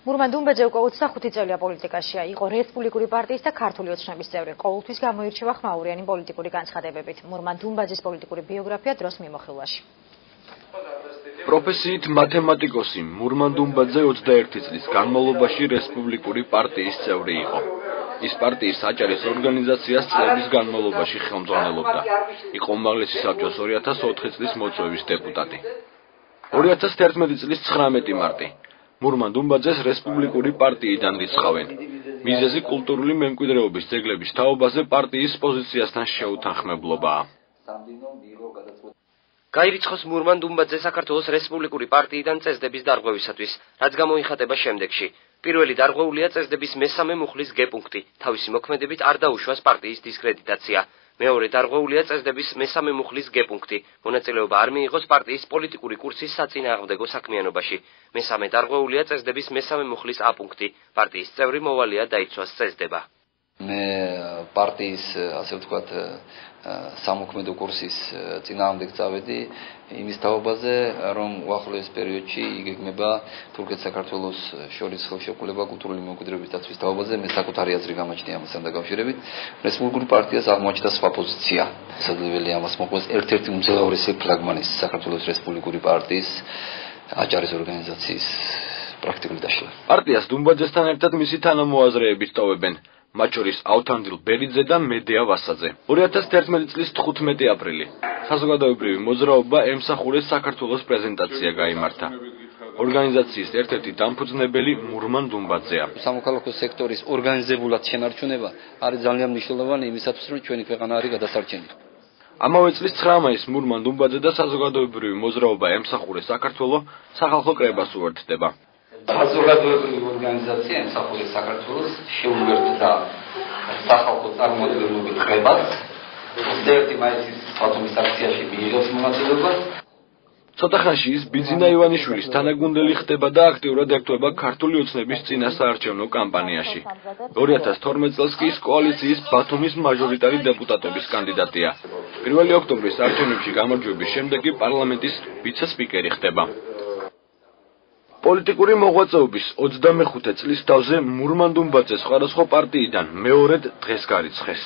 მურმან დუმბაძე უკვე 25 წელია პოლიტიკაშია, იყო რესპუბლიკური პარტიის და ქართული ოცნების წევრი. ყოველთვის გამოირჩევა ხმაურიანი პოლიტიკური განცხადებებით. მურმან დუმბაძის პოლიტიკური ბიოგრაფია დროს მიმოხილვაში. პროფესიით მათემატიკოსი, მურმან დუმბაძე 21 წლის განმავლობაში რესპუბლიკური პარტიის წევრი იყო. ის პარტიის საჭარის ორგანიზაციას წლების განმავლობაში ხელმძღვანელობდა. იყო უმაღლესი საბჭოს 2004 წლის მოწვევის დეპუტატი. 2011 წლის 19 მარტი. მურმან დუმბაძეს რესპუბლიკური პარტიიდან რიცხავენ. მიზეზი კულტურული მემკვიდრეობის ძეგლების თაობაზე პარტიის პოზიციასთან შეუთანხმებლობაა. გაირიცხოს მურმან დუმბაძე საქართველოს რესპუბლიკური პარტიიდან წესდების დარღვევისათვის, რაც გამოიხატება შემდეგში. პირველი დარღვეულია წესდების მესამე მუხლის გ-პუნქტი, თავისი მოქმედებით არ დაუშვას პარტიის დისკრედიტაცია. მეორე დარღვეულია წესდების მესამე მუხლის გ-პუნქტი, მონაწილეობა არ მიიღოს პარტიის პოლიტიკური კურსის საწინააღმდეგო საქმიანობაში. მესამე დარღვეულია წესდების მესამე მუხლის ა-პუნქტი, პარტიის წევრი მოვალეა დაიცვას წესდება. მე პარტიის, ასე ვთქვათ, სამოქმედო კურსის წინააღმდეგ წავედი იმის თაობაზე, რომ უახლოეს პერიოდში იგეგმება თურქეთ-საქართველოს შორის ხელშეკრულება კულტურული მემკვიდრეობის დაცვის თაობაზე. მე საკუთარი აზრი გამაჩნია ამასთან დაკავშირებით. რესპუბლიკურ პარტიას აღმოაჩნდა სხვა პოზიცია. შესაძლებელია ამას მოყვეს ერთ-ერთი უმძლავრესი ფლაგმანის საქართველოს რესპუბლიკური პარტიის აჭარის ორგანიზაციის პრაქტიკული დაშლა. პარტიას დუმბაძესთან ერთად მისი თანამოაზრეები სტოვებენ. მათ შორის ავთანდილ ბერიძე და მედეა ვასაძე. 2011 წლის 15 აპრილი. საზოგადოებრივი მოძრაობა ემსახურეს საქართველოს პრეზენტაცია გაიმართა. ორგანიზაციის ერთ-ერთი დამფუძნებელი მურმან დუმბაძეა. სამოქალაქო სექტორის ორგანიზებულად შენარჩუნება არის ძალიან მნიშვნელოვანი იმისათვის, რომ ჩვენი ქვეყანა არის გადასარჩენილი. ამავე წლის 9 მაისს მურმან დუმბაძე და საზოგადოებრივი მოძრაობა ემსახურეს საქართველოს სახალხო კრებას უერთდება. საზოგადოებრივი ორგანიზაცია ემსახურეს საქართველოს შეუერთდა სახალხო წარმომადგენლობით კრებას. 21 მაისის ბათუმის აქციაში მიიღებს მონაწილეობას. ცოტა ხანში ის ბიძინა ივანიშვილის თანაგუნდელი ხდება და აქტიურად ერთვება ქართული ოცნების წინასაარჩევნო კამპანიაში. 2012 წელს კი ის კოალიციის ბათუმის მაჟორიტარი დეპუტატობის კანდიდატია. 1 ოქტომბრის არჩევნებში გამარჯვების შემდეგ კი პარლამენტის ვიცე-სპიკერი ხდება. პოლიტიკური მოღვაწეობის 25 წლის თავზე მურმან დუმბაძე სხვადასხვა პარტიიდან მეორედ დღეს გარიცხეს.